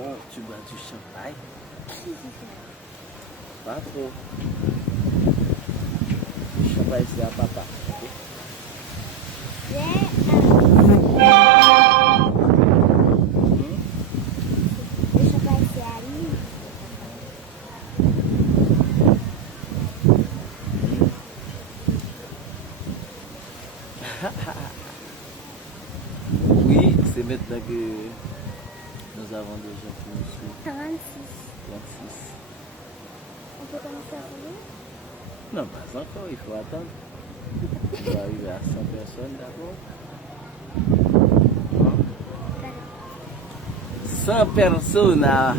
Oh, tu bois du champagne? Pas trop. Le champagne, c'est à papa. Ok? Le champagne, c'est à lui. Oui, c'est maintenant que nous avons déjà fini. 36. 26. On peut commencer à rouler? Non, pas encore, il faut attendre. On va arriver à 100 personnes d'abord. Hein? 100 personnes à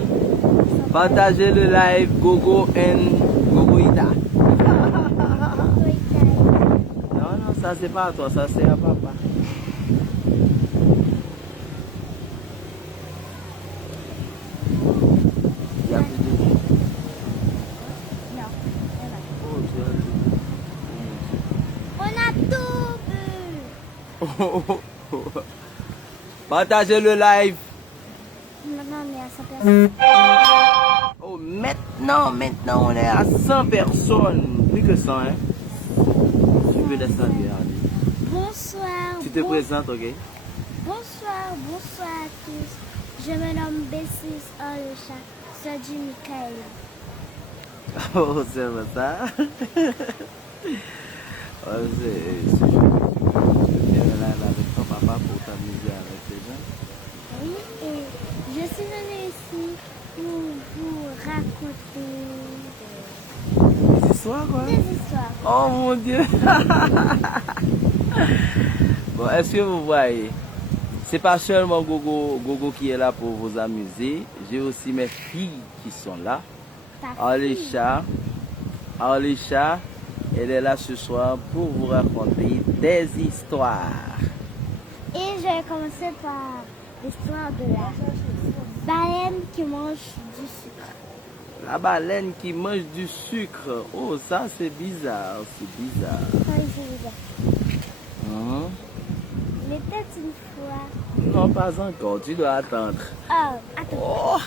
partager le live Gogo and Gogo Ida. Non, non, ça c'est pas à toi, ça c'est à papa. Il y a plus de gens. Non, Oh, tu as on a tout bu. oh, oh, oh. Partagez le live. Maintenant, on est à 100 personnes. Oh, maintenant on est à 100 personnes. Plus que 100, hein. Tu peux descendre, regarder. Bonsoir. Tu te présentes, ok? Bonsoir à tous. Je me nomme Bessis Orlecha, sœur du Michael. Oh, c'est vrai ça. Oh, c'est là avec ton papa pour t'amuser avec les gens. Oui, et je suis venue ici pour vous raconter Des histoires, quoi? des histoires. Oh mon Dieu. Bon, est-ce que vous voyez? C'est pas seulement Gogo qui est là pour vous amuser. J'ai aussi mes filles qui sont là. Ta fille. Arlisha, elle est là ce soir pour vous raconter des histoires. Et je vais commencer par l'histoire de la baleine qui mange du sucre. La baleine qui mange du sucre. Oh, ça c'est bizarre, c'est bizarre. Oui, c'est bizarre. Hein? Mais peut-être une fois. Non, pas encore, tu dois attendre. Oh, attends. Oh.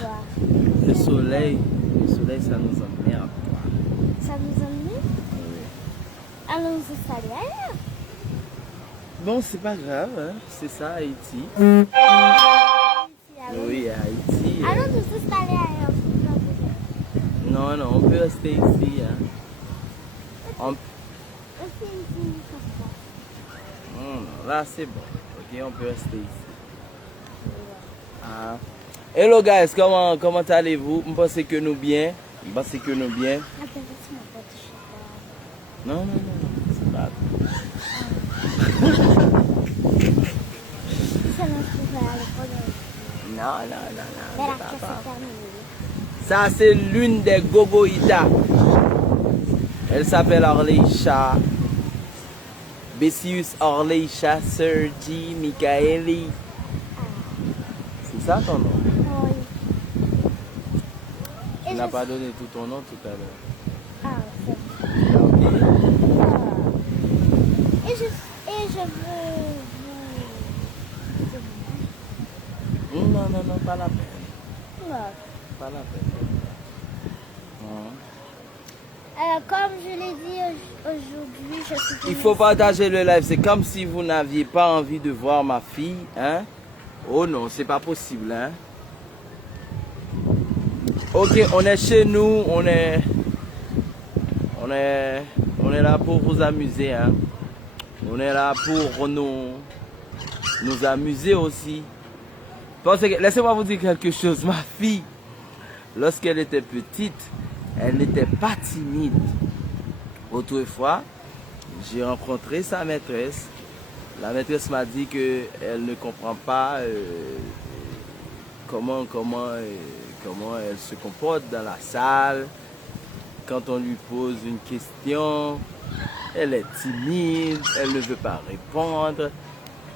Une fois. Le soleil, ça nous emmerde, quoi. Ça nous ennuie? Oui. Allons nous installer ailleurs. Bon, c'est pas grave, hein? C'est ça, Haïti. Ici, allons- Oui, Haïti. Allons nous installer ailleurs. Non, non, on peut rester ici, hein? On- Aussi ici, comme ça. Non, non, là c'est bon. Ok, on peut rester ici. Ah. Hello guys, comment allez-vous? Je pense que nous bien. Je pense que nous bien. Attends, laisse-moi pas toucher ça. Non, non, non, c'est pas. Ça nous trouve à l'école. Non, non, non, non. Mais la c'est pas classe grave. est terminée. Ça, c'est l'une des Gogoïta. Elle s'appelle Orleisha. Bessius Orleisha Sergi Michaeli. C'est ça ton nom? Oui. Tu Et n'as je- pas donné tout ton nom tout à l'heure. Ah, c'est Ok. Et je veux vous... Non, non, non, pas la peine. Non. Pas la peine. Non. Comme je l'ai dit aujourd'hui, je suis... Il faut partager le live. C'est comme si vous n'aviez pas envie de voir ma fille, hein? Oh non, c'est pas possible, hein? Ok, on est chez nous, on est là pour vous amuser, hein? On est là pour nous amuser aussi. Parce que, laissez-moi vous dire quelque chose. Ma fille, lorsqu'elle était petite, elle n'était pas timide. Autrefois, j'ai rencontré sa maîtresse. La maîtresse m'a dit qu'elle ne comprend pas comment elle se comporte dans la salle. Quand on lui pose une question, elle est timide, elle ne veut pas répondre.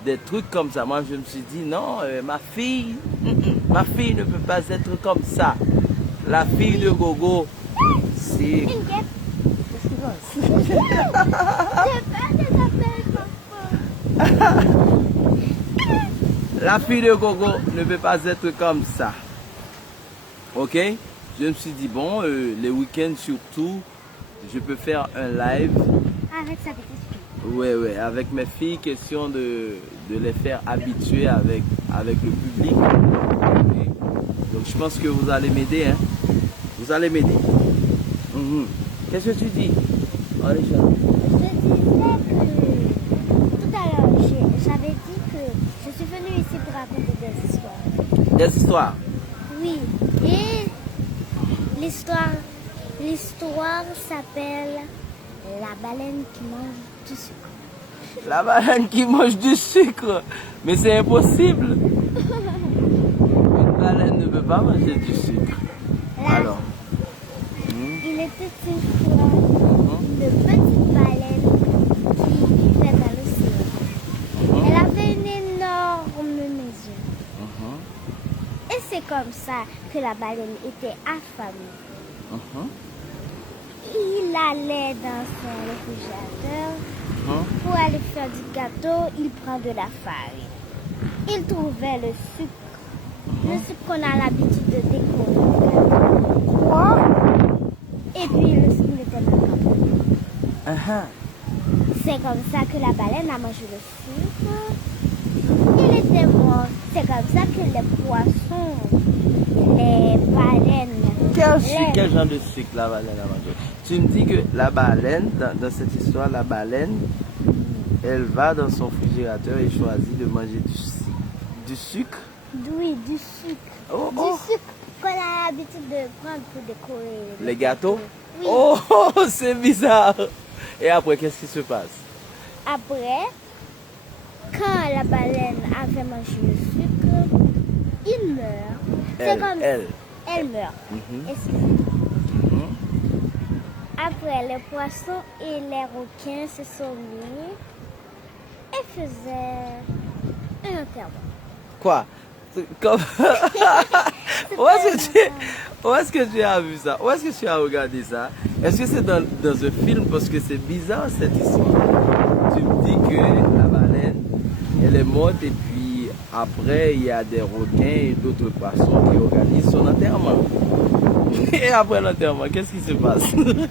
Des trucs comme ça. Moi, je me suis dit, non, ma fille ne peut pas être comme ça. La fille de Gogo, c'est... Une guêpe. Qu'est-ce qui se passe? J'ai peur de t'appeler papa. La fille de Gogo ne peut pas être comme ça. Ok? Je me suis dit, bon, les week-ends surtout, je peux faire un live. Avec sa petite fille. Ouais, avec mes filles, question de les faire habituer avec le public. Ok? Donc je pense que vous allez m'aider, hein? Vous allez m'aider. Mhm. Qu'est-ce que tu dis? Oh, les chats. Je disais que tout à l'heure, j'avais dit que je suis venue ici pour raconter des histoires. Des histoires. Oui, et l'histoire s'appelle La baleine qui mange du sucre. La baleine qui mange du sucre. Mais c'est impossible. Une baleine ne peut pas manger du sucre. Là, Alors. il était une fois une petite baleine qui vivait dans l'océan. Elle avait une énorme maison. Et c'est comme ça que la baleine était affamée. Il allait dans son réfrigérateur pour aller faire du gâteau. Il prend de la farine. Il trouvait le sucre. Le sucre qu'on a l'habitude de décorer. Et puis le sucre était dans le gâteau. C'est comme ça que la baleine a mangé le sucre. Il était mort. C'est comme ça que les poissons, les baleines... Quel genre de sucre la baleine a mangé? Tu me dis que la baleine, dans cette histoire, la baleine, elle va dans son réfrigérateur et choisit de manger du sucre. Oui, du sucre. Oh, Du sucre qu'on a l'habitude de prendre pour décorer les gâteaux? Oui. Oh, c'est bizarre. Et après, qu'est-ce qui se passe? Après, quand la baleine avait mangé le sucre, il meurt. C'est comme elle meurt. Excusez-moi. Après, les poissons et les requins se sont mis et faisaient un enterrement. Quoi? Comme... Où est-ce que tu as vu ça? Où est-ce que tu as regardé ça? Est-ce que c'est dans un film? Parce que c'est bizarre cette histoire. Tu me dis que la baleine, elle est morte et puis après il y a des requins et d'autres poissons qui organisent son enterrement. Et après l'enterrement, qu'est-ce qui se passe? Ensuite,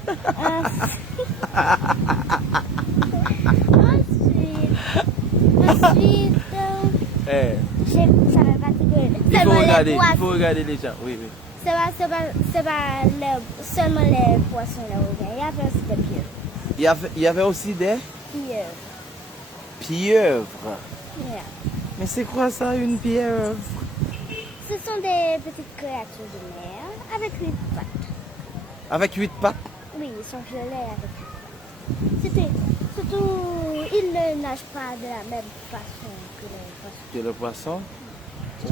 ça va pas il faut regarder les gens. Oui. C'est pas seulement les poissons, les requins. Il y avait aussi des pieuvres. Il y avait aussi des pieuvres. Yeah. Mais c'est quoi ça, une pieuvre? Ce sont des petites créatures de mer avec 8 pattes. Avec 8 pattes? Oui, ils sont gelés avec 8 pattes. Surtout, ils ne nagent pas de la même façon que les poissons. Que le poisson? Oh.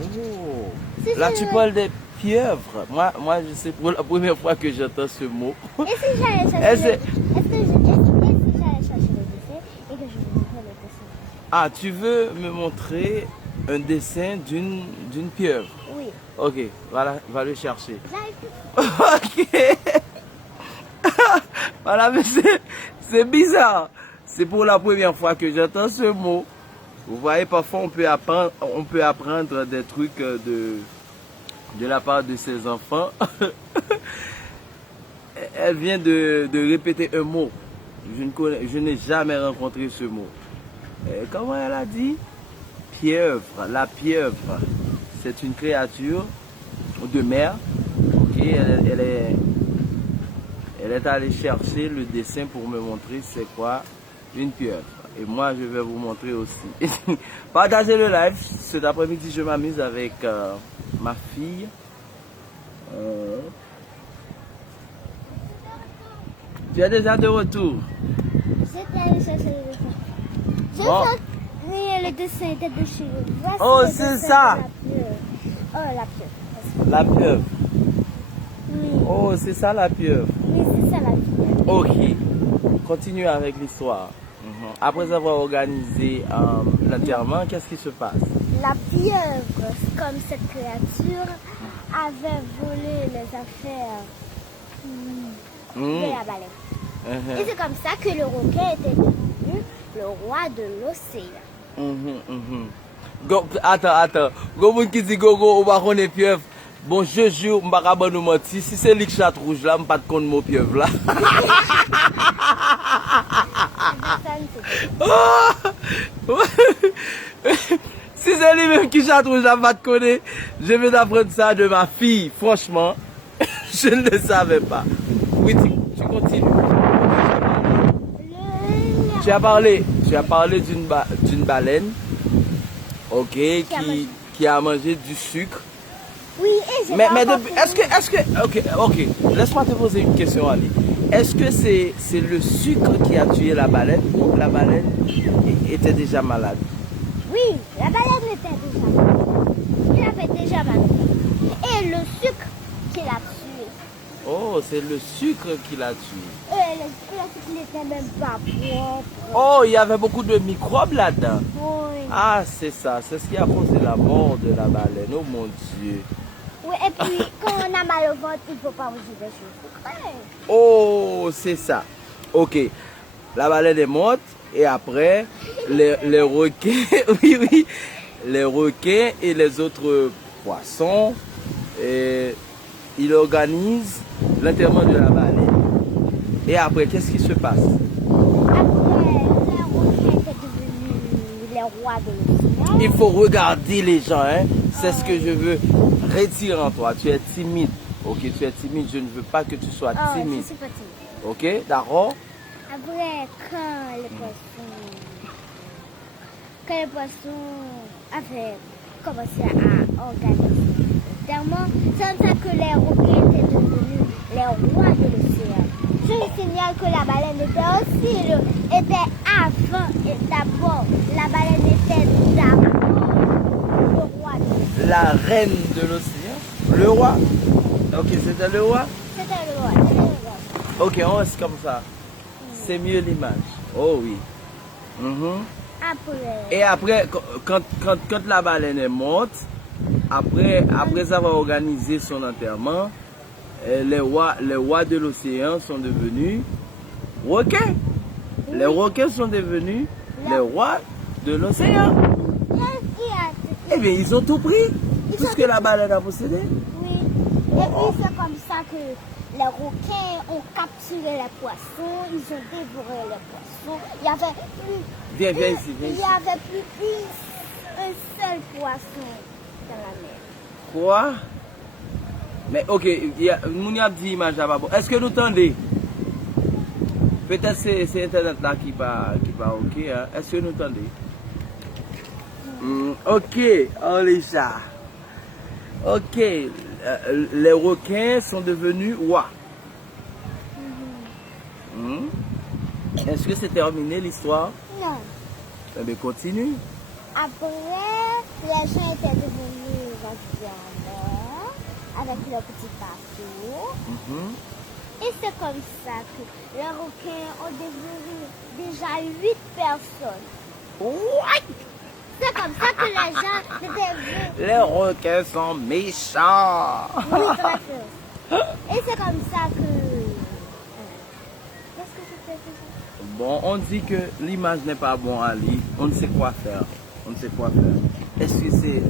Là, tu parles des pieuvres. Moi, je sais pour la première fois que j'entends ce mot. Et si j'allais chercher le dessin et que je vous montre le dessin? Ah, tu veux me montrer un dessin d'une pieuvre? Oui. Ok, voilà, va le chercher. J'arrive. Ok. Voilà, mais c'est bizarre. C'est pour la première fois que j'entends ce mot. Vous voyez, parfois on peut apprendre des trucs de la part de ses enfants. Elle vient de répéter un mot. Je n'ai jamais rencontré ce mot. Et comment elle a dit? Pieuvre. La pieuvre, c'est une créature de mer. Ok, elle est allée chercher le dessin pour me montrer c'est quoi une pieuvre. Et moi, je vais vous montrer aussi. Partagez le live. Cet après-midi, je m'amuse avec ma fille. Tu es déjà de retour. J'étais allée chercher le dessin. Je Bon. sais que le dessin était déchiré. Voici Oh, le c'est dessin ça. de la pieuvre. Oh, la pieuvre. La pieuvre. Oui, Oh, c'est ça la pieuvre. oui, c'est ça la pieuvre. Ok. Continue avec l'histoire. Après avoir organisé l'enterrement, qu'est-ce qui se passe? La pieuvre, comme cette créature, avait volé les affaires de la baleine. Et c'est comme ça que le requin était devenu le roi de l'océan. Attends. Go moun qui dit gogo ou pas connaît pieuvre. Bon, je jure, je ne vais pas nous mentir. Si c'est le chat rouge là, je ne vais pas te connaître mon pieuvre là. Si c'est lui-même qui chat rouge là, je ne vais pas te connaître. Je vais apprendre ça de ma fille. Franchement, je ne le savais pas. Oui, tu continues. Tu as parlé d'une baleine, ok, qui a mangé du sucre. Oui, et j'ai Mais pas est-ce que, ok, laisse-moi te poser une question, Ali. Est-ce que c'est le sucre qui a tué la baleine ou la baleine était déjà malade? Oui, la baleine était déjà malade. Il avait déjà malade. Et le sucre qui l'a tué. Oh, c'est le sucre qui l'a tué. Et le sucre n'était même pas propre. Oh, il y avait beaucoup de microbes là-dedans. Oui. Ah, c'est ça, c'est ce qui a causé la mort de la baleine. Oh mon Dieu. Oui, et puis quand on a mal au ventre, il ne faut pas manger des choses sucrées. Oh, c'est ça. Ok. La baleine est morte et après, les requins, oui, oui, les requins et les autres poissons, ils organisent l'enterrement de la baleine. Et après, qu'est-ce qui se passe? Après, les requins étaient devenus les rois de l'océan. Il faut regarder les gens, hein. C'est ce que je veux retirer en toi. Tu es timide. Ok, tu es timide. Je ne veux pas que tu sois Oh, timide. je suis pas timide. Ok, d'accord? Après, quand les poissons avaient commencé à organiser tellement, c'est comme ça que les requins étaient devenus les rois de l'océan. Je vous signale que la baleine était avant et d'abord. La baleine était d'abord le roi de l'océan. La reine de l'océan. Le roi. Ok, c'était le roi. C'était le roi. C'était le roi. Ok, on reste comme ça. C'est mieux l'image. Oh oui. Mhm. Après, Et après, quand la baleine est morte, après avoir organisé son enterrement, les rois de l'océan sont devenus requins. Les requins sont devenus les rois de l'océan. Eh bien, ils ont tout pris. Tout ce que la baleine a possédé. oui. Et puis c'est comme ça que les requins ont capturé les poissons, ils ont dévoré les poissons. Il y avait plus. Viens ici, viens Il ici. y avait plus un seul poisson dans la mer. Quoi? Mais ok, moun a dit image là-bas. Est-ce que nous tendez? Peut-être c'est internet là qui pas ok. Hein? Est-ce que nous tendez? Ok, oh les chats. Ok, les requins sont devenus rois. Est-ce que c'est terminé l'histoire? Non. Eh bien, continue. Après, les gens étaient devenus rendus en mer avec leur petit bateau. Et c'est comme ça que les requins ont devenu déjà 8 personnes. What? C'est comme ça que les gens étaient venus. Les requins sont méchants. Oui, très peu. Et c'est comme ça que... Qu'est-ce que c'était déjà? Bon, on dit que l'image n'est pas bon à lire. On ne sait quoi faire. On ne sait quoi faire. Est-ce que c'est...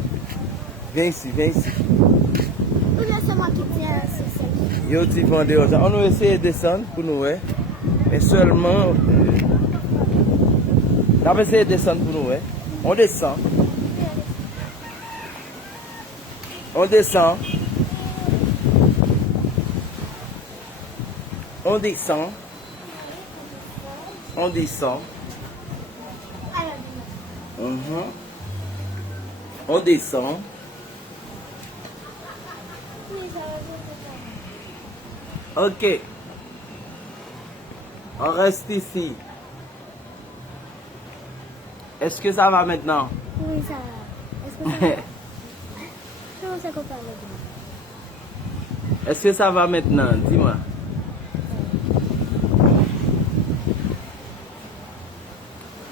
Viens ici, viens ici. Ou bien c'est moi qui tiens ce sac. Yo, tu vas dehors. On va essayer de descendre pour nous, ouais. Mais seulement... on va essayer de descendre pour nous, ouais. On descend. On descend. On descend. On descend. On descend. Ok. On reste ici. Est-ce que ça va maintenant? Oui, ça va. Est-ce que ça va? Comment ça qu'on parle de... Est-ce que ça va maintenant? Dis-moi.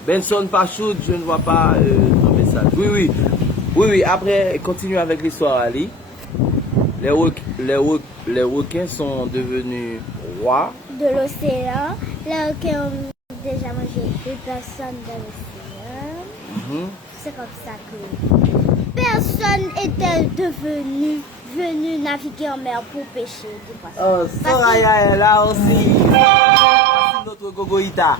Benson Pachoud, je ne vois pas ton message. Oui, oui. Oui, oui. Après, continue avec l'histoire, Ali. Les requins sont devenus rois. De l'océan. Les requins ont déjà mangé 2 personnes dans l'océan. C'est comme ça que personne était devenu venus naviguer en mer pour pêcher du poisson. Oh, Soraya est là aussi. C'est notre gogoïta.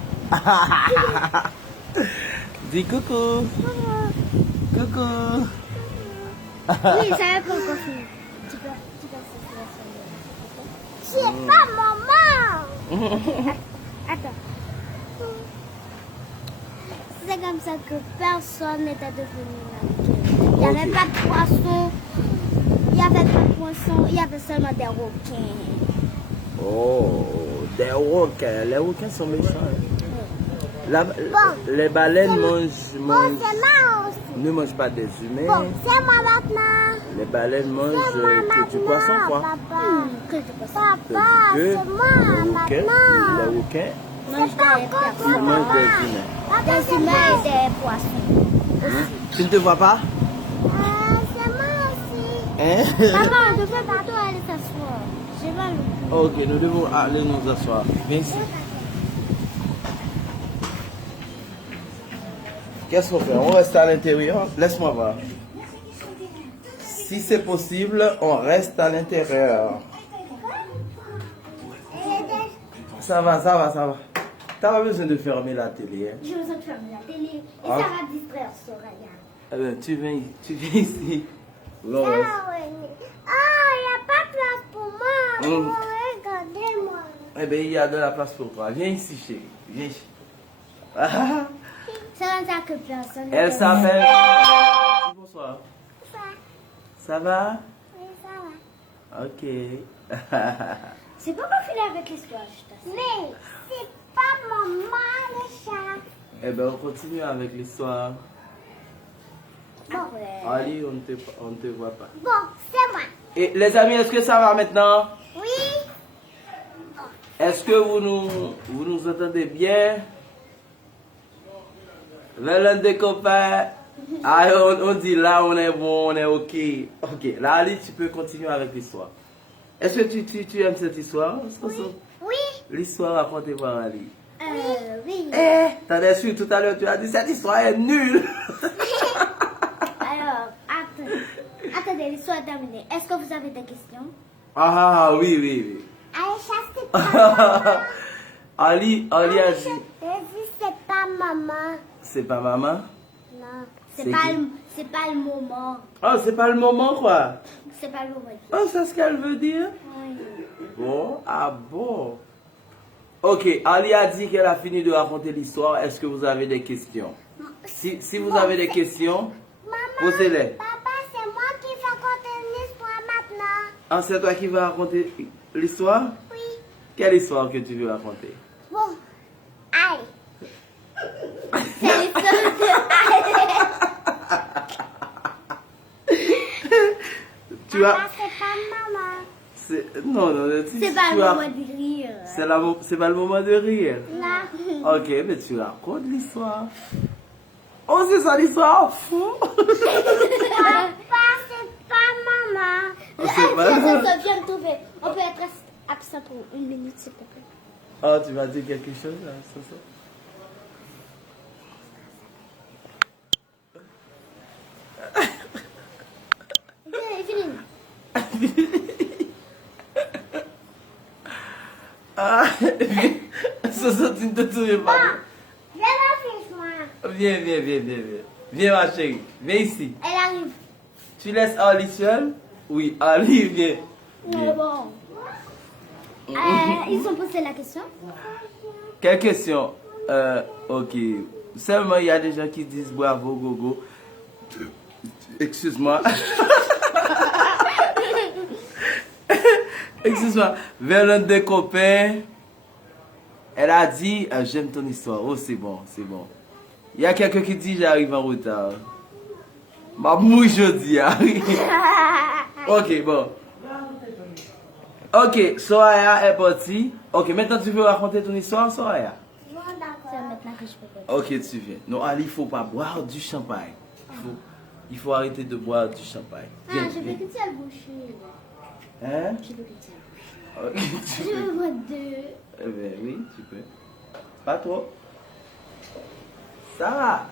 Dis coucou. Coucou. Oui, ça va pas encore fini. Tu peux c'est pas maman. Attends. C'est comme ça que personne n'était devenu naviguer. Il n'y avait pas de poisson. Il n'y avait pas de poisson. Il y avait seulement des requins. Oh, des requins. Les requins sont méchants. Les baleines c'est moi aussi. ne mangent pas des humains. Bon, c'est moi maintenant. Les baleines mangent que du poisson, quoi. Papa, que du poisson. Que Papa, c'est moi maintenant. Les requins Mange des ils mangent des humains. Des humains et des poissons aussi. Tu ne te vois pas? C'est moi aussi. Hein? Maman, on devrait bientôt aller s'asseoir. J'ai mal au cou. Ok, nous devons aller nous asseoir. Viens ici. Qu'est-ce qu'on fait? On reste à l'intérieur? Laisse-moi voir. Si c'est possible, on reste à l'intérieur. Ça va. T'as pas besoin de fermer la télé. Hein? J'ai besoin de fermer la télé. Et Ah. ça va distraire Soraya. Eh ben, tu viens ici. Bon, Ah, il n'y a pas de place pour moi. Regardez-moi. eh ben, il y a de la place pour toi. Viens ici, chérie. Viens ici. Ah, C'est comme ça que personne ne elle peut- s'appelle. Bonsoir. Ça va? Oui, ça va. Ok. C'est pas qu'on finit avec l'histoire, je t'assure. Mais c'est pas maman le chat. Eh ben, on continue avec l'histoire. Bon, Ali, on ne te voit pas. bon, c'est moi. Et les amis, est-ce que ça va maintenant? Oui. Est-ce que vous nous entendez bien? L'un des copains. Ah, on dit là, on est bon, on est ok. Ok, là, Ali, tu peux continuer avec l'histoire. Est-ce que tu aimes cette histoire? Oui. L'histoire racontée par Ali. Oui. T'en es sûr, tout à l'heure, tu as dit cette histoire est nulle. Alors, attendez, l'histoire est terminée. Est-ce que vous avez des questions? Ah, oui. Aïcha, c'est pas maman. Ali a dit, C'est pas maman. c'est pas maman? Non. C'est C'est pas le moment. Oh, c'est pas le moment, quoi. C'est pas le moment. Oh, c'est ce qu'elle veut dire? Oui. Bon, ah bon. Ok, Ali a dit qu'elle a fini de raconter l'histoire. Est-ce que vous avez des questions? Si vous avez des questions, posez-les. Papa, c'est moi qui vais raconter l'histoire maintenant. Ah, c'est toi qui vas raconter l'histoire? Oui. Quelle histoire que tu veux raconter? Bon. Allez. C'est l'histoire de Tu as... Papa, c'est pas maman. Non, C'est pas le moment de rire. C'est pas le moment de rire. Non. Ok, mais tu racontes l'histoire. Oh, c'est ça l'histoire, fou. Papa, c'est pas maman. C'est pas- Ça vient de tomber. On peut être absent pour 1 minute, s'il te plaît. Oh, tu vas dire quelque chose là, c'est ça? C'est fini. Ah, ça, tu ne te souviens pas. Viens ma fiche, moi. Viens. Viens, ma chérie. Viens ici. Elle arrive. Tu laisses Ali seul? Oui, Ali, viens. Mais bon. Ils ont posé la question. Quelle question? Ok. Seulement, il y a des gens qui disent bravo, gogo. Excuse-moi. Excuse-moi. Vers l'un des copains, elle a dit j'aime ton histoire. Oh, c'est bon. Il y a quelqu'un qui dit j'arrive en retard. Ma mouille jeudi. Ok, bon. Ok, Soraya est partie. Ok, maintenant tu veux raconter ton histoire, Soraya? Bon, d'accord. C'est maintenant que je peux pas. Ok, tu viens. Non, Ali, il faut pas boire du champagne. Il faut arrêter de boire du champagne. Viens, Je viens. veux que tu aies bouché. Hein? Je veux que tu aies Ok, tu Je peux. veux boire 2. Eh ben, oui, tu peux. Pas trop. Ça va.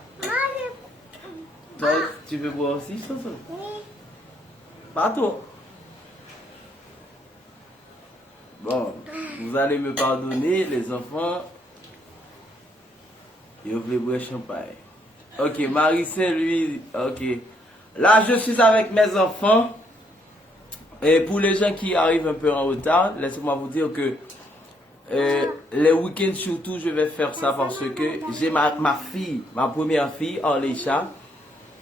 Toi, tu veux boire aussi, Soso? Oui. Pas trop. Bon, vous allez me pardonner, les enfants. Et vous voulez boire champagne. Ok, Marie-Saint, lui, ok. Là, je suis avec mes enfants. Et pour les gens qui arrivent un peu en retard, laissez-moi vous dire que les week-ends surtout, je vais faire ça parce que j'ai ma fille, ma première fille, Orlécha.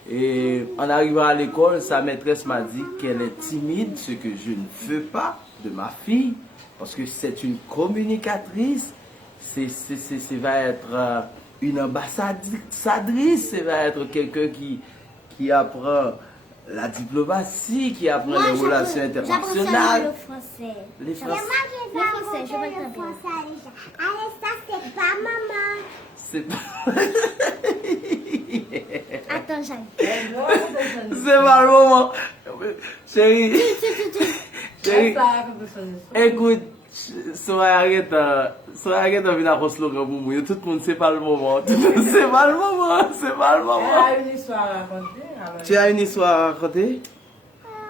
Et en arrivant à l'école, sa maîtresse m'a dit qu'elle est timide, ce que je ne veux pas de ma fille, parce que c'est une communicatrice, c'est va être une ambassadrice, ça va être quelqu'un qui apprend la diplomatie, qui apprend les relations internationales. Le français. Les français. Le français, je vais le français. Allez, ça c'est pas maman. C'est pas... Attends, j'arrive. C'est pas le moment. Chérie. Chérie. Écoute, Soraya Arrête vient à slogan pour moi. Tout le monde, c'est pas le moment. C'est pas le moment. C'est pas le moment. Elle a une histoire à raconter. Tu as une histoire à raconter?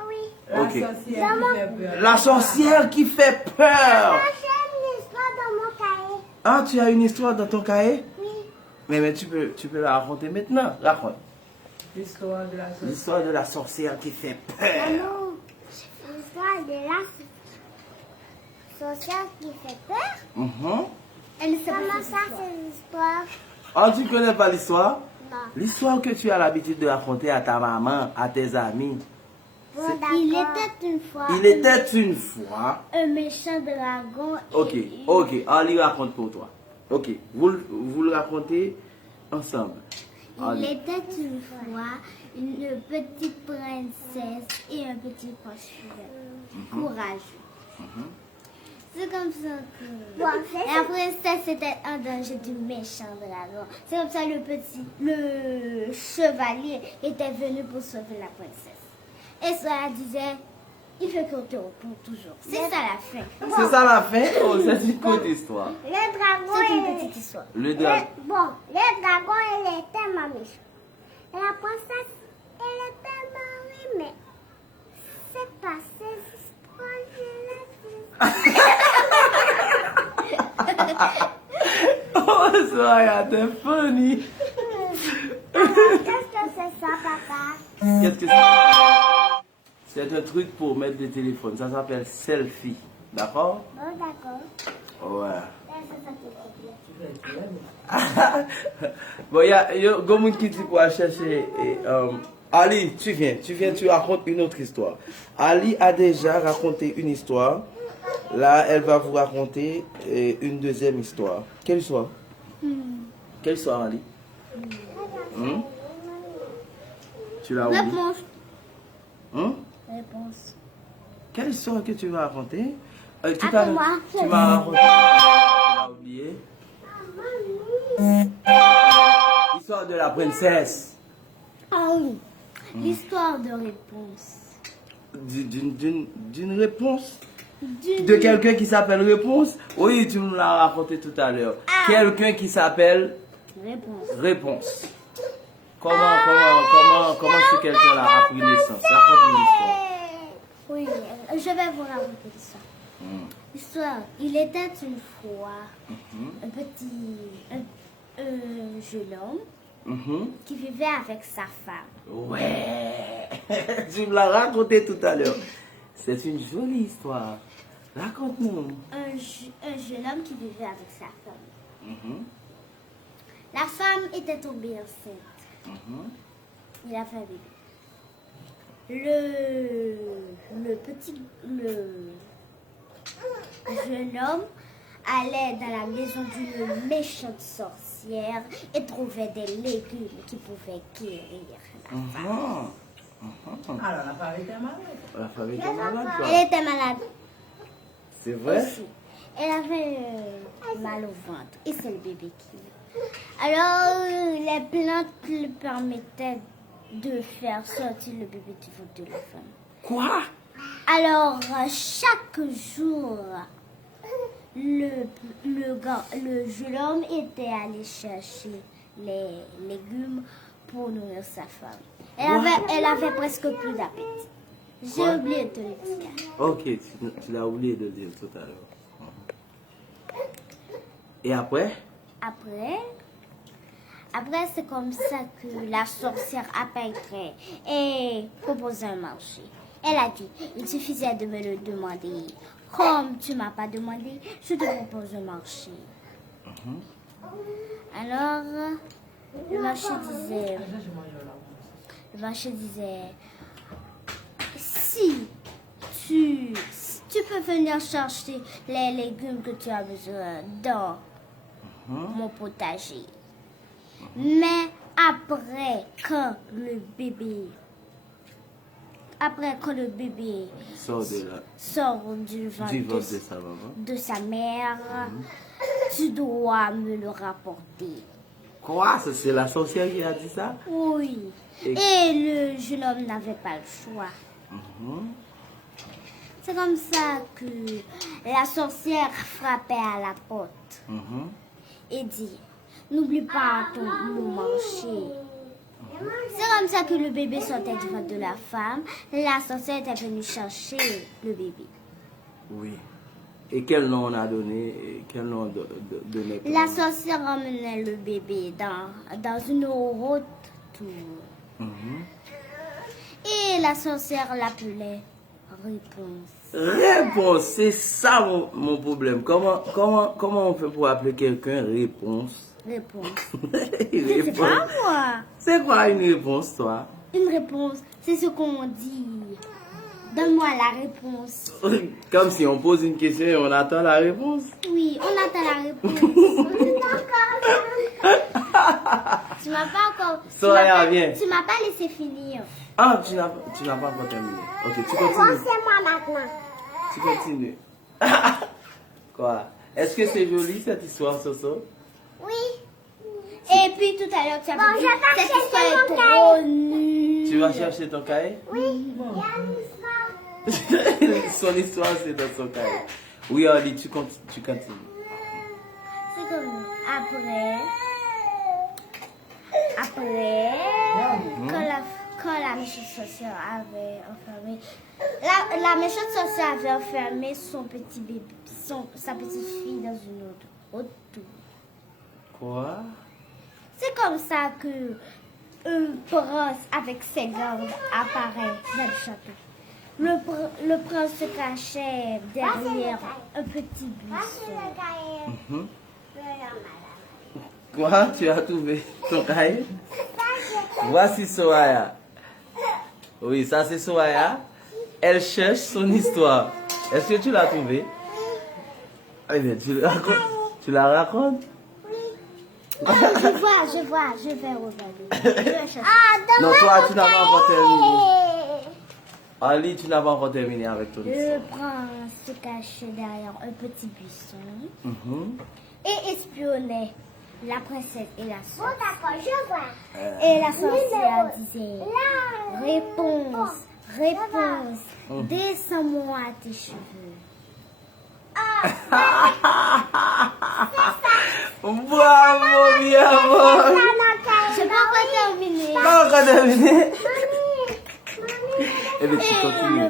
Oui. Ok. La sorcière qui fait peur. La sorcière qui fait peur. J'ai une histoire dans mon cahier. Ah, tu as une histoire dans ton cahier? Oui. Mais tu peux la raconter maintenant. Raconte. L'histoire de la sorcière. L'histoire de la sorcière qui fait peur. Maman, l'histoire de la sorcière qui fait peur. Mhm. Elle ne sait pas ça, c'est l'histoire. Ah, tu connais pas l'histoire? Non. L'histoire que tu as l'habitude de raconter à ta maman, à tes amis. Il était une fois. Il était une fois. Un méchant dragon. Ok, ok. Ali raconte pour toi. Ok, vous le racontez ensemble. Il Ali. était une fois une petite princesse et un petit prince courageux. C'est comme ça que la princesse était en danger du méchant dragon. C'est comme ça le chevalier était venu pour sauver la princesse. Et ça disait, il faut qu'on te repose toujours. C'est ça la fin. C'est ça la fin? Oh, c'est une courte histoire. Le dragon, c'est une petite histoire. Le dragon. Le dragon, il était ma méchant. Et la princesse, elle était mariée, mais c'est pas ces histoires, Oh, ça, t'es funny. Qu'est-ce que c'est ça, papa? Qu'est-ce que c'est? C'est un truc pour mettre des téléphones. Ça s'appelle selfie. D'accord? Oh, d'accord. Ouais. C'est ça qui est Bon, il y a Gomoun qui dit pour aller chercher. Ali, tu viens, tu racontes une autre histoire. Ali a déjà raconté une histoire. Là, elle va vous raconter une deuxième histoire. Quelle histoire? Quelle histoire, Ali? Tu l'as oublié? Réponse. Hein? Réponse. Quelle histoire que tu vas raconter? Attends-moi. Tu m'as raconté. Tu l'as oublié? L'histoire de la princesse. Ah oui. L'histoire de réponse. D'une réponse? De quelqu'un qui s'appelle Réponse? Oui, tu me l'as raconté tout à l'heure. Quelqu'un qui s'appelle Réponse. Réponse. Comment ce quelqu'un a pris naissance? Raconte l'histoire. Oui, je vais vous raconter l'histoire. L'histoire, il était une fois un jeune homme qui vivait avec sa femme. Ouais. Tu me l'as raconté tout à l'heure. C'est une jolie histoire. Raconte-nous. Un jeune homme qui vivait avec sa femme. La femme était tombée enceinte. Il a fait un bébé. Le jeune homme allait dans la maison d'une méchante sorcière et trouvait des légumes qui pouvaient guérir la femme. Alors, la femme était malade. La femme était malade, quoi. Elle était malade C'est vrai? aussi. Elle avait mal au ventre et c'est le bébé qui... Alors, les plantes lui permettaient de faire sortir le bébé du ventre de la femme. Quoi? Alors, chaque jour, le jeune homme était allé chercher les légumes pour nourrir sa femme. Elle avait presque plus d'appétit. J'ai oublié de te le dire. Ok, tu l'as oublié de dire tout à l'heure. Et après? Après, c'est comme ça que la sorcière apparaîtrait et proposait un marché. Elle a dit, il suffisait de me le demander. Comme tu m'as pas demandé, je te propose un marché. Alors, le marché disait, si tu peux venir chercher les légumes que tu as besoin dans mon potager. Mais après, quand le bébé sort du ventre de sa mère, tu dois me le rapporter. Quoi? C'est la sorcière qui a dit ça? Oui. Et le jeune homme n'avait pas le choix. C'est comme ça que la sorcière frappait à la porte et dit, n'oublie pas mon marché. C'est comme ça que le bébé sortait du ventre de la femme. La sorcière était venue chercher le bébé. Oui. Et quel nom on a donné? Quel nom donné? La sorcière emmenait le bébé dans une haute tour. Et la sorcière l'appelait Réponse. Réponse, c'est ça mon problème. Comment on fait pour appeler quelqu'un Réponse? C'est pas moi. C'est quoi une réponse, toi? Une réponse, c'est ce qu'on dit. Donne-moi la réponse. Comme si on pose une question et on attend la réponse. Oui, on attend la réponse. Tu m'as pas encore... Tu m'as pas laissé finir. Ah, tu n'as pas encore terminé. Ok, tu continues. Commencez-moi maintenant. Tu continues. Quoi? Est-ce que c'est joli cette histoire, Soso? Oui. Et puis tout à l'heure, tu as dit cette histoire est trop nulle. Tu vas chercher ton cahier? Oui. Son histoire, c'est dans son cahier. Oui, Ali, tu continues. C'est comme après, quand la méchante sorcière avait enfermé, la méchante sorcière avait enfermé son petit bébé, sa petite fille dans une autre tour. Quoi? C'est comme ça que un prince avec ses gardes apparaît dans le château. Le prince se cachait derrière un petit buisson. Quoi? Tu as trouvé ton cahier? Voici Soraya. Oui, ça c'est Soraya. Elle cherche son histoire. Est-ce que tu l'as trouvée? Eh bien, tu la racontes? Je vais regarder. Non, toi, tu n'as pas encore terminé. Ali, tu n'as pas encore terminé avec ton histoire. Le prince se cachait derrière un petit buisson et espionnait la princesse et la sorcière. D'accord, je vois. Et la sorcière disait, réponse, descends-moi tes cheveux. Bravo, bien, Je n'ai pas terminé. Pas encore terminé. Et bien, tu continues. Le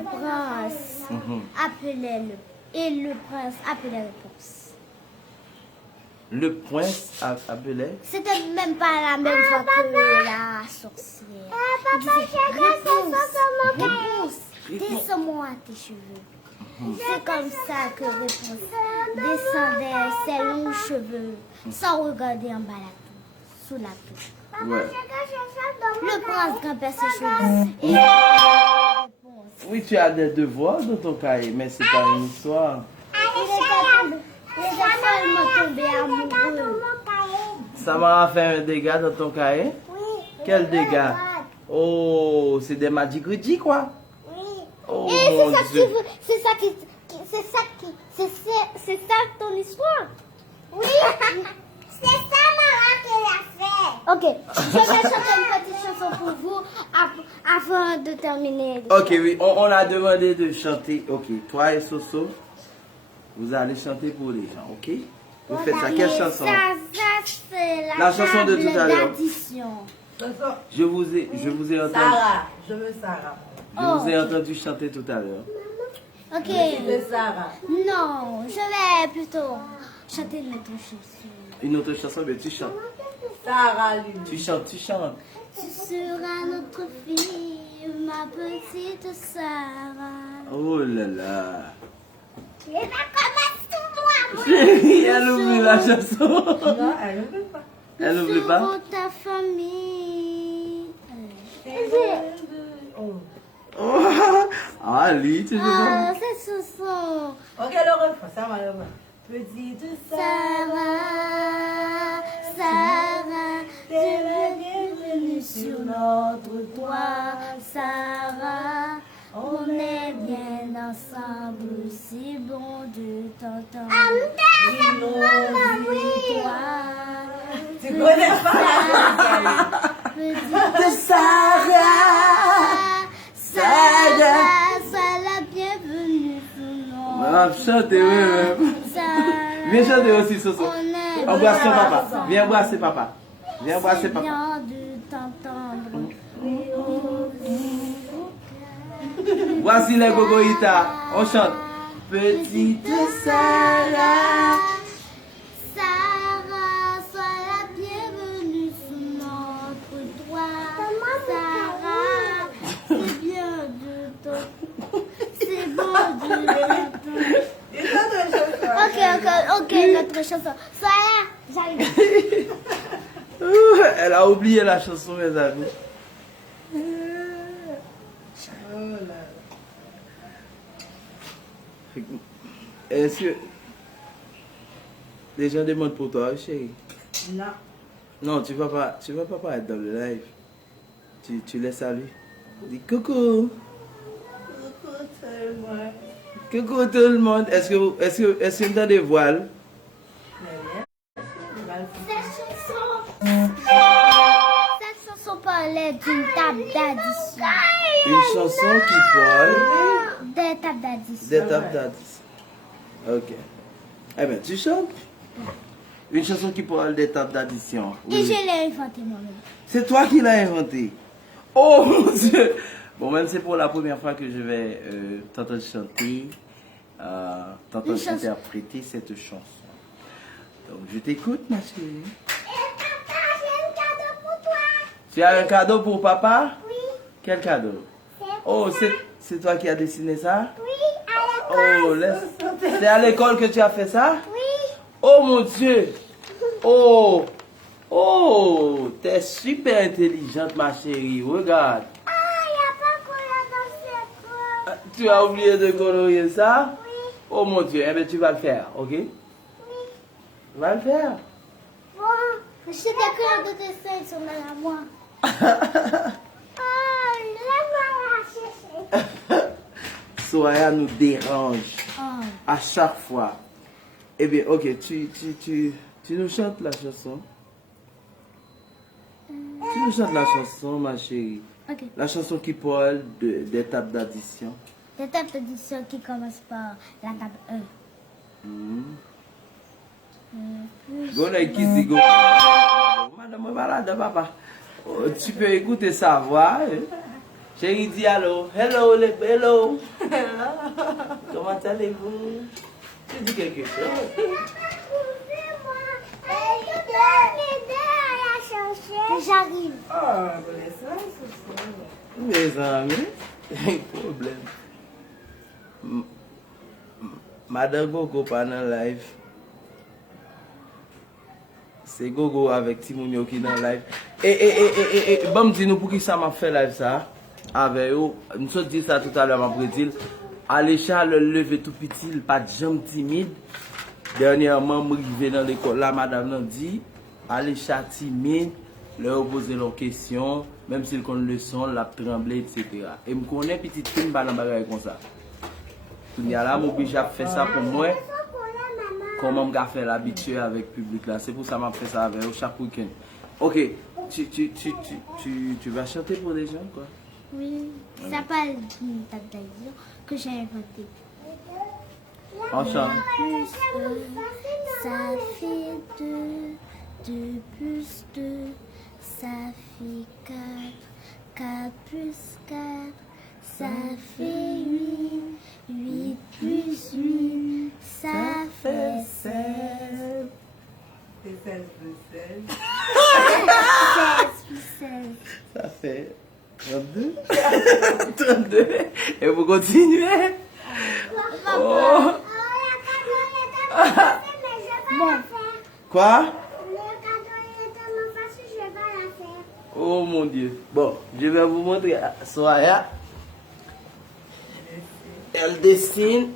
prince appelait réponse. Le prince appelait? C'était même pas la même voix que la sorcière. Réponse, descends-moi tes cheveux. C'est comme ça que Réponse descendait ses longs cheveux sans regarder en bas sous la tour. Ouais. Le prince grimpait ses cheveux et Réponse. Oui, tu as des devoirs dans ton cahier, mais c'est pas une histoire. Les enfants m'ont tombé amoureux. Ça m'a fait un dégât dans ton cahier? Oui. Quel dégât? Oh, c'est des magicriti, quoi? Oui. Oh, Et mon Dieu. C'est ça ton histoire? Oui. C'est ça maman qui l'a fait. Ok, je vais chanter une petite chanson pour vous avant de terminer. Ok, oui, on a demandé de chanter. Ok, toi et Soso, vous allez chanter pour les gens, ok? Vous faites ça. Quelle chanson? Ça c'est La chanson de tout à l'heure. d'addition. Je vous ai entendu. Sarah, je veux Sarah. Je vous ai entendu chanter tout à l'heure. Ok. Je veux Sarah. Non, je vais plutôt chanter notre chanson. Une autre chanson, mais tu chantes. Sarah, lui. Tu chantes, tu chantes. Tu seras notre fille, ma petite Sarah. Oh là là. Et ça commence tout droit. Elle oublie la chanson. Non, elle ne veut pas. Elle Nous n'oublie pas. serons ta famille. Oh. Oh. Ah, lui, tu veux pas? Ah, cette chanson. Ok, le refrain, ça va, le refrain. Petite Sarah, Sarah, t'es la bienvenue sur notre toit. Sarah, on est bien ensemble, c'est bon de t'entendre. Toi, Tu connais pas petite Sarah, Sarah, sois la bienvenue sous Ah, notre chante, oui, oui. Sarah. Viens chanter aussi, Soso. On est Embrasse ton papa. Viens embrasser papa. Viens embrasser c'est papa. bien de t'entendre. Voici les gogoïtas. On chante. Petite Sarah. Sarah, sois la bienvenue sous notre toit. Sarah, c'est bien de t'entendre. C'est bon de t'entendre. Ok, notre chanson. Sois là, j'arrive. Elle a oublié la chanson, mes amis. Est-ce que les gens demandent pour toi, chérie? Non. Non, tu vas pas être dans le live. Tu laisses à lui. Dis coucou. Coucou tout le monde. Coucou tout le monde. Est-ce que vous avez des voiles? Cette chanson parlait d'une table d'addition. Une chanson qui parle Des tables d'addition. des tables d'addition. Ok. Eh bien, tu chantes. Une chanson qui parle des tables d'addition. Et Oui. je l'ai inventé moi-même. C'est toi qui l'as inventé. Oh mon Dieu. Bon, même c'est pour la première fois que je vais t'entendre chanter, t'entendre Une chanson. interpréter cette chanson. Donc, je t'écoute, ma chérie. Tu as un cadeau pour papa? Oui. Quel cadeau? Oh, c'est toi qui as dessiné ça? Oui, à la Oh, c'est à l'école que tu as fait ça? Oui. Oh mon Dieu! Oh! Oh! T'es super intelligente, ma chérie. Regarde. Ah, il n'y a pas couleur dans cette couleur. Tu as oublié de colorier ça? Oui. Oh mon Dieu, eh bien tu vas le faire, ok? Oui. Tu vas le faire. Bon, je sais des couleurs de dessin, ils sont dans la moi. Oh, laisse-moi la chercher. Soraya nous dérange Oh. à chaque fois. Eh bien, ok, tu nous chantes la chanson. Tu nous chantes la chanson, ma chérie. Ok. La chanson qui parle des tables d'addition. Des tables d'addition qui commencent par la table 1. Go like Kizzy, go. Madame est malade, papa. Oh, tu peux écouter sa voix. Hein? Chérie, dis allô. Hello, hello. Comment allez-vous? Tu dis quelque chose. J'arrive. Oh, laisse ça, c'est Mes amis, problème. Madame Gogo pas dans live. C'est Gogo avec Timounio qui dans live. Bon, dis-nous pour qui ça m'a fait live ça. Avec eux, nous sommes dit ça tout à l'heure, m'a dit. Alécha le lever tout petit, pas de jambe timide. Dernièrement, je suis dans l'école, là, madame l'a dit. Alécha timide, leur poser leurs questions, même s'ils connaissent le son, la trembler, etc. Et je connais petite fille, pas dans bagage comme ça. Tout y a là, m'oblige à faire ça pour moi. Comment je fais l'habitude avec le public là. C'est pour ça que je fais ça avec eux chaque week-end. Ok, tu vas chanter pour des gens quoi? Oui, ça parle d'une table d'addition que j'ai inventée. On chante. Plus 1, ça fait 2. 2 plus 2, ça fait 4. 4 plus 4, ça fait 8. 8 plus 8, ça fait 16. 32. Et vous continuez. Oh. Bon. Quoi? Le cadeau est tellement facile, je vais pas la faire. Oh mon Dieu. Bon, je vais vous montrer Soraya. Elle dessine.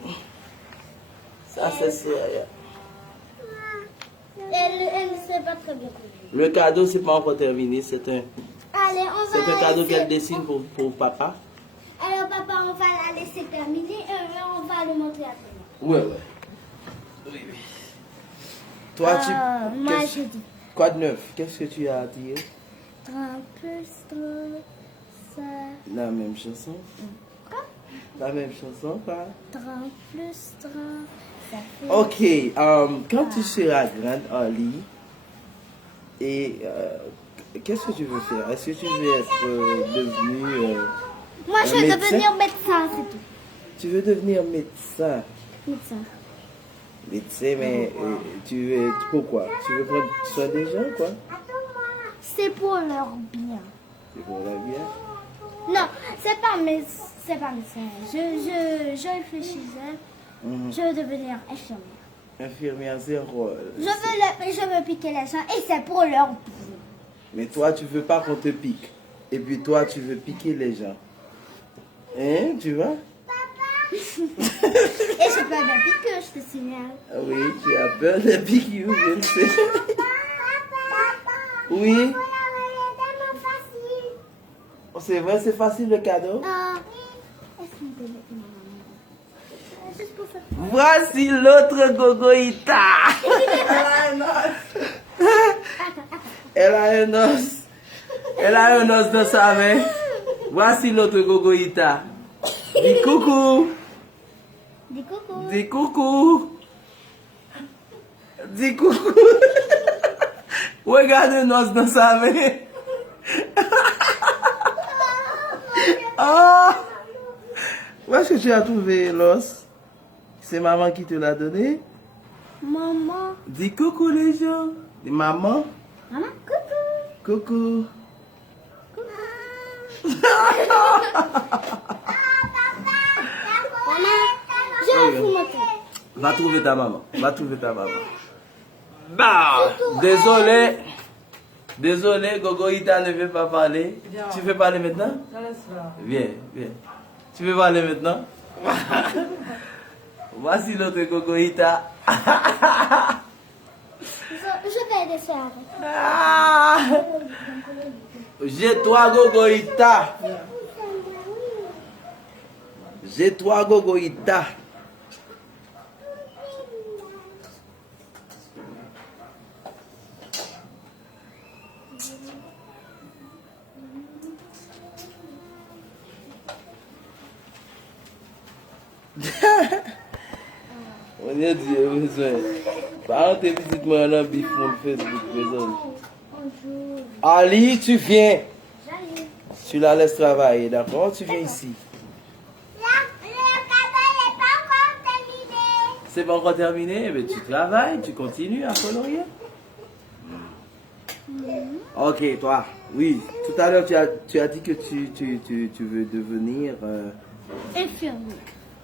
Ça, c'est Soraya. Elle ne sait pas très bien. Le cadeau, c'est pas encore terminé. C'est un cadeau laisser- qu'elle dessine pour papa. Alors papa, on va la laisser terminer et on va le montrer après. Ouais. Oui. Toi, Moi, je dis Quoi de neuf? Qu'est-ce que tu as à dire? 30 plus 30, ça... La même chanson. Quoi? La même chanson, quoi. 30 plus 30, ça fait... Ok, quand tu seras grande, Ali, et qu'est-ce que tu veux faire? Est-ce que tu veux être devenu Moi, je veux médecin? devenir médecin, c'est tout. Tu veux devenir médecin? Médecin. Médecin, mais tu veux... Pourquoi? Tu veux prendre soin des gens, quoi? C'est pour leur bien. C'est pour la bien. Non, c'est pas médecin. Je réfléchissais. Je veux devenir infirmière. Infirmière, c'est un rôle. Je veux piquer les gens et c'est pour leur bien. Mais toi, tu veux pas qu'on te pique. Et puis toi, tu veux piquer les gens. Hein, tu vois? Et je peux bien piquer, je te signale. Ah oui, tu as peur des piqûres, je le sais. Oui. Oh, c'est vrai, c'est facile le cadeau. Est-ce qu'on peut mettre ma maman? Juste pour faire... Voici l'autre Gogoïta. Elle a un os. Elle a un os dans sa main. Voici l'autre Gogoïta. Dis coucou. Dis coucou. Dis coucou. Dis coucou. Regarde un os dans sa main. Oh. Où est-ce que tu as trouvé l'os? C'est maman qui te l'a donné? Maman. Dis coucou les gens. Dis maman. Maman, coucou. Coucou. Je vais vous montrer. Va trouver ta maman. Va trouver ta maman. Bah, désolé. Désolé, Gogoïta ne veut pas parler. Tu veux parler maintenant? Viens, viens. Tu veux parler maintenant? Voici l'autre Gogoïta. Je vais laisser avec. Ah. J'ai toi, Gogoïta. J'ai toi, Gogoïta. On est dit, besoin. Par contre, visite-moi dans bif mon Facebook, besoin. Ali, tu viens. J'arrive. Tu la laisses travailler, d'accord? Tu viens ici. Le cadeau n'est pas encore terminé. C'est pas encore terminé, mais tu travailles, tu continues à colorier. Ok, toi, oui. Tout à l'heure, tu as dit que tu veux devenir Infirmière.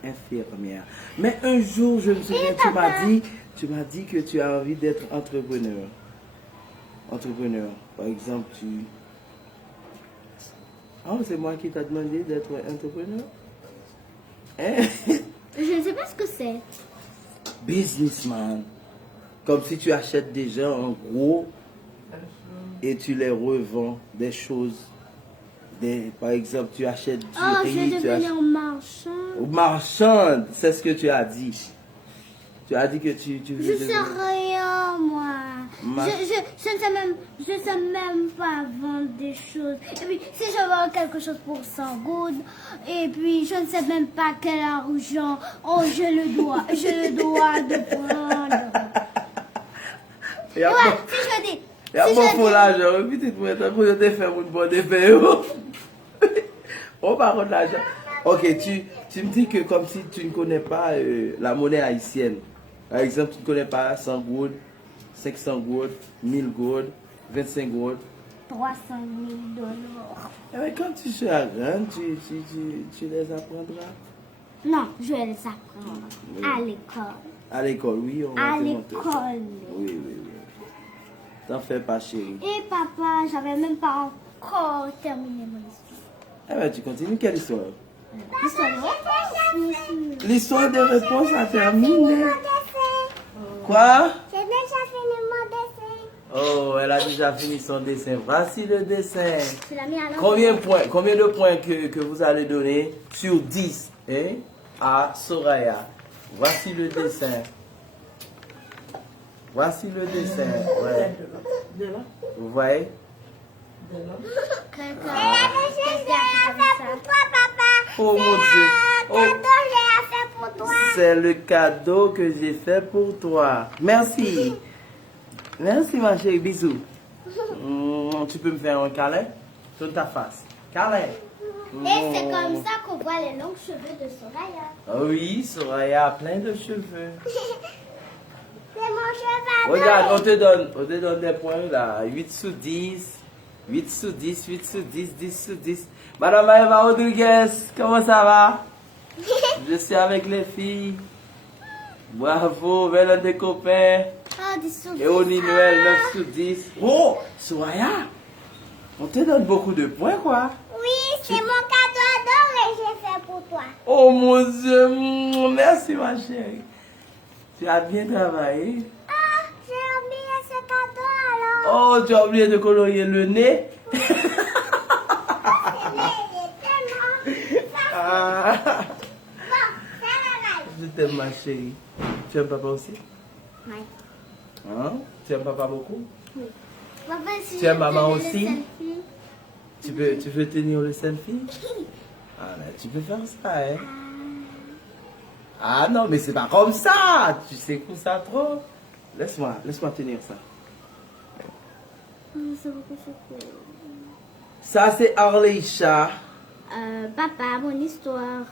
infirmière. Mais un jour, je me souviens, tu m'as dit que tu as envie d'être entrepreneur. Entrepreneur. Par exemple, Oh, c'est moi qui t'ai demandé d'être entrepreneur? Hein? Je ne sais pas ce que c'est. Businessman. Comme si tu achètes des gens en gros et tu les revends des choses. Par exemple, tu achètes du Oh, je riz. vais devenir marchand. Marchande, c'est ce que tu as dit. Tu as dit que tu veux Je sais devenir- rien, moi. Je ne sais même pas vendre des choses. Et puis, si je vends quelque chose pour 100 gouttes, et puis je ne sais même pas quel argent, je le dois de prendre. Il y a Ouais, pas- si je dis, il y a si pas je pour dis, l'argent. Petite-moi, t'as pour te faire une bonne épée. On va rendre l'argent. Ok, tu me dis que comme si tu ne connais pas la monnaie haïtienne. Par exemple, tu ne connais pas 100 gouttes, 500 gouttes, 1000 gouttes, 25 gouttes. $300 000. Mais quand tu seras grande, tu les apprendras. Non, je vais les apprendre à l'école. À l'école, oui. On va À te montrer l'école. ça. Oui. T'en fais pas, chérie. Et papa, j'avais même pas encore terminé mon histoire. Eh ben, tu continues. Quelle histoire? L'histoire de réponse. L'histoire des réponses a terminé. Quoi? J'ai déjà fini mon dessin. Oh, elle a déjà fini son dessin. Voici le dessin. Tu l'as mis à l'envers. Combien de points que vous allez donner sur 10 hein, à Soraya? Voici le dessin. Voici le dessin. Ouais. Vous voyez? Qu'est-ce que j'ai fait pour toi, papa? Oh mon Dieu. Oh, J'ai fait pour toi. c'est le cadeau que j'ai fait pour toi. Merci. Merci ma chérie. Bisous. Tu peux me faire un câlin sur ta face. Câlin. Et c'est comme ça qu'on voit les longs cheveux de Soraya. Oh oui, Soraya a plein de cheveux. C'est mon cheveu. Regarde, on te donne des points là. 8 sur 10. 8 sur 10, 8 sur 10, 10 sur 10. Madame Eva Rodriguez, comment ça va? Je suis avec les filles. Bravo, belle des copains. Oh, 10 sur 10. Et Oni Noël, 9 sur 10. Oh, Soraya, on te donne beaucoup de points quoi. Oui, c'est mon cadeau adoré que j'ai fait pour toi. Oh mon Dieu, merci ma chérie. Tu as bien travaillé. Ah, j'ai oublié ce cadeau alors. Oh, tu as oublié de colorier le nez. Il est tellement... Ah, Bon, ça va. je t'aime ma chérie. Tu aimes papa aussi? Oui. Hein? Tu aimes papa beaucoup? Papa, si Tu aimes je maman tenais le aussi? selfie. Tu veux tenir le selfie? Ah, mais tu peux faire ça, hein? Ah non, mais c'est pas comme ça. Tu secoues ça trop. Laisse-moi tenir ça. C'est beaucoup secoué. Ça, c'est Arleisha. Papa, mon histoire.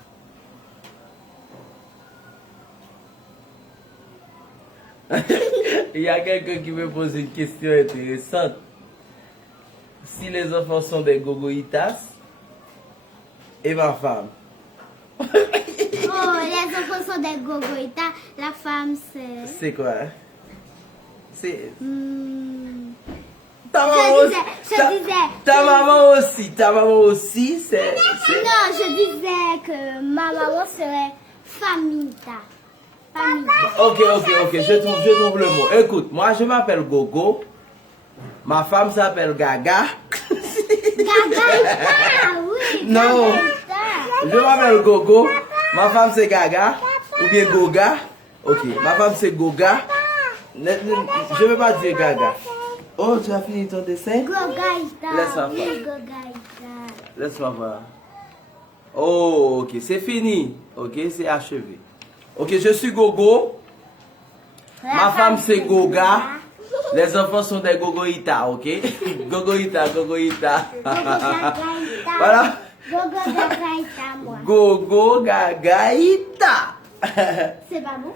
Il y a quelqu'un qui me pose une question intéressante. Si les enfants sont des gogoïtas et ma femme. Oh, les enfants sont des gogoïtas. La femme, c'est... C'est quoi? Hein? C'est. Je Ta maman aussi. Ta maman aussi, c'est. Non, je disais que ma maman serait famita. Ok, je trouve le mot. Écoute, moi je m'appelle Gogo. Ma femme s'appelle Gaga. Gaga, oui. Non. Je m'appelle Gogo. Ma femme c'est Gaga. Ou bien Goga. Ok, ma femme c'est Goga. Je ne vais pas dire Gaga. Oh, tu as fini ton dessin? Gogaïta. Laisse-moi Oui, voir. Gogaïta. Laisse-moi voir. Oh, ok, c'est fini. Ok, c'est achevé. Ok, je suis Gogo. Ma femme c'est Goga. Les enfants sont des Gogoïta, ok? Gogoïta. Voilà. Gogo Gagaïta, moi. Gogo Gagaïta. C'est pas bon?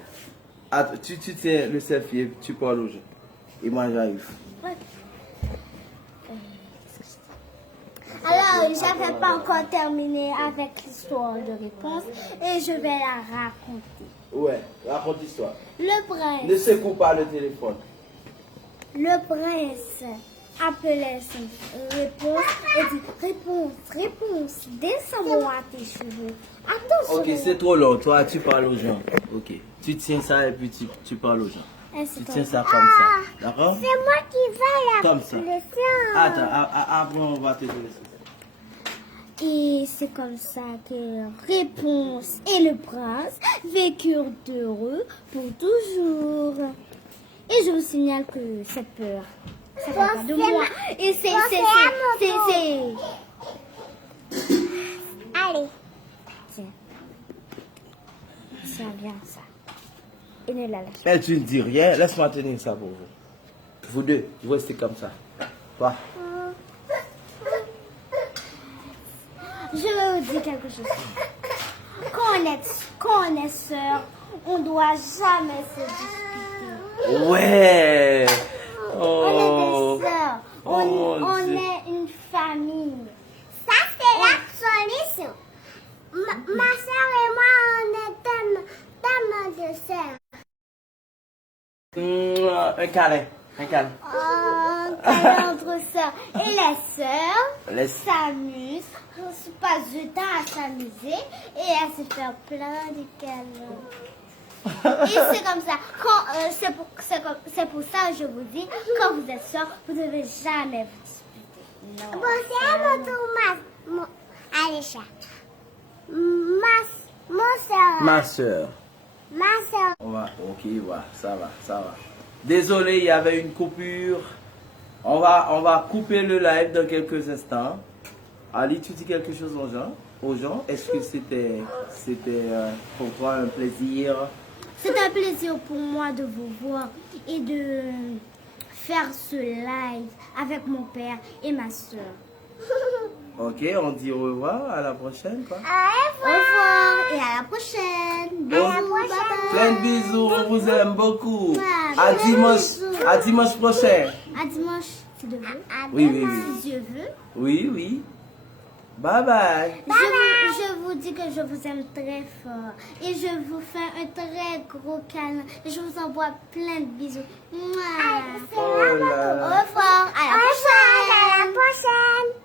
Attends, tu tiens le selfie et tu parles aux gens. Et moi j'arrive. Alors, j'avais pas encore terminé avec l'histoire de réponse et je vais la raconter. Ouais, raconte l'histoire. Le prince. Ne secoue pas le téléphone. Le prince appelait son réponse et dit réponse, descends-moi tes cheveux. Attention. Ok, c'est trop long. Toi, tu parles aux gens. Ok. Tu tiens ça et puis tu parles aux gens. Tu tiens ça comme ça. D'accord? C'est moi qui vais la Comme ça. leçon. Attends, après on va te donner ça. Et c'est comme ça que Réponse et le prince vécurent heureux pour toujours. Et je vous signale que cette peur, ça ne pas de moi. Et c'est... Allez. Tiens. Tiens bien ça. Et ne la lâche pas. Eh, tu ne dis rien. Laisse-moi tenir ça pour vous. Vous deux, vous restez comme ça. Toi. Je vais vous dire quelque chose. Quand on est sœurs, on ne doit jamais se disputer. Ouais. On est des sœurs. Oh, mon On Dieu. est sœurs. Un câlin. Un câlin. Un câlin entre sœurs. Et les sœurs Les- s'amusent, passent du temps à s'amuser et à se faire plein de câlins. Et c'est comme ça. C'est pour ça que je vous dis, quand vous êtes sœurs, vous ne devez jamais vous disputer. Non. Bonjour, mon Thomas. Aïcha. Mon soeur. Ma soeur. Ma soeur. On va, ok, voilà, ça va, ça va. Désolé, il y avait une coupure. On va couper le live dans quelques instants. Ali, tu dis quelque chose aux gens? Est-ce que c'était pour toi un plaisir? C'est un plaisir pour moi de vous voir et de faire ce live avec mon père et ma soeur. Ok, on dit au revoir, à la prochaine, quoi. Au revoir et à la prochaine. Bisous, bye bye. Plein de bisous, on vous aime beaucoup. Ouais, À plein de bisous. à dimanche prochain. À dimanche, si Dieu veut. Oui, oui, oui. Si Dieu veut. Oui, oui. Bye bye. Je vous dis que je vous aime très fort. Et je vous fais un très gros câlin. Et je vous envoie plein de bisous. Mouah. Oh là là. Au revoir. À la prochaine.